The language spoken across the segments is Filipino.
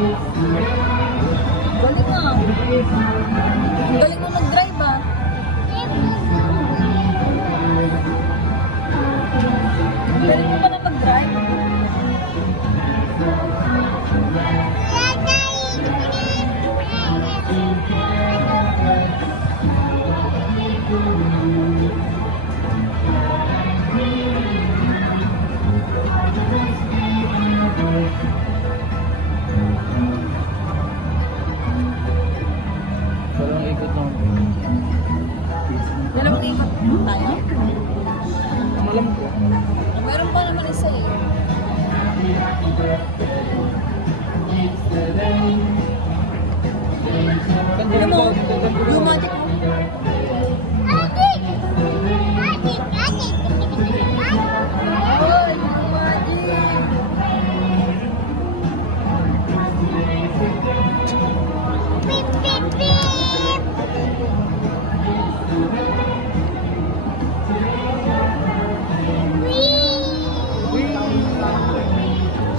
Galing nga. Galing mo mag-drive ah. Galing mo pala mag-drive. Dalawang ikot lang. Dalawang ikot tayo. Malam ko. Meron pa naman isa eh. Alam mo, yung magic mo. Ay, yung magic.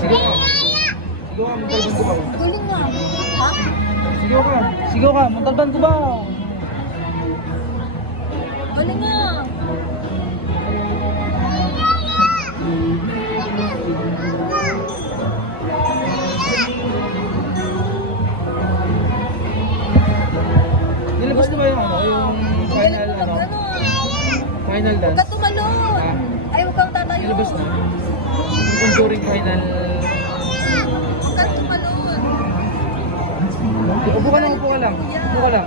Sigaw ka. Sigaw ka, muntalban ko ba? Galing nga. Ha? Sigaw ka. Sigaw ka, muntalban ko ba? Galing nga. Nilabas na ba yung ano, yung final ano? Final Huwag ka dance? tumalon. Ah. Ay, huwag kang tatayo. Nilabas na? Yung conjuring final. Huwag kang tumalon. Upo ka lang, upo ka lang. Upo ka lang.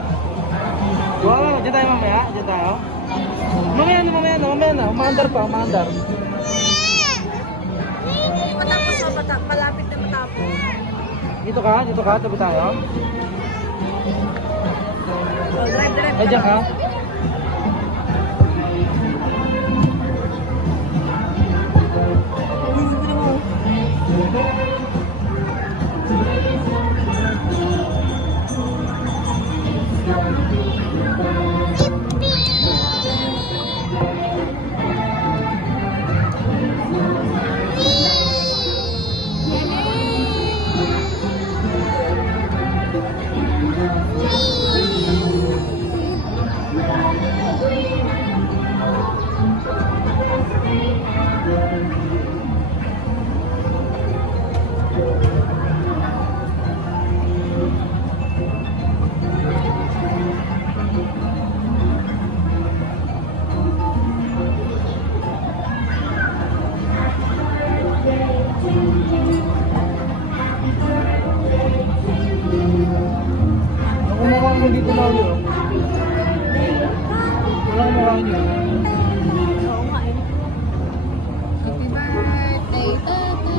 Wow, dyan tayo mamaya? Dyan tayo? Mamaya na. Umaandar pa, umaandar. Matapos na malapit na matapos. Dito ka, tabi tayo. Oh, drive. Ay, dyan ka. Ako mukha mo dito na ulo. Wala akong mukha niyo. Oo nga eh. Happy birthday, Tata.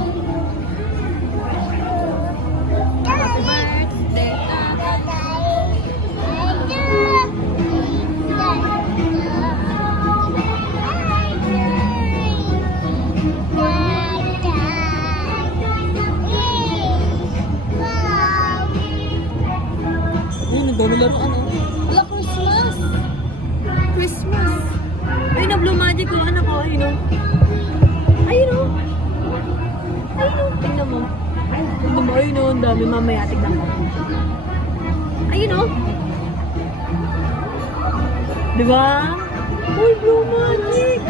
Happy birthday, Tata. Naglalaro ano? Wala, Christmas! Christmas! Ay, na-blue magic yung anak ko. Ayun o. Ayun o. Ayun o. Tingnan mo. Tingnan mo. Ayun o. Ang dami. Mamaya. Tignan mo. Ayun o. Diba? Uy, blue magic!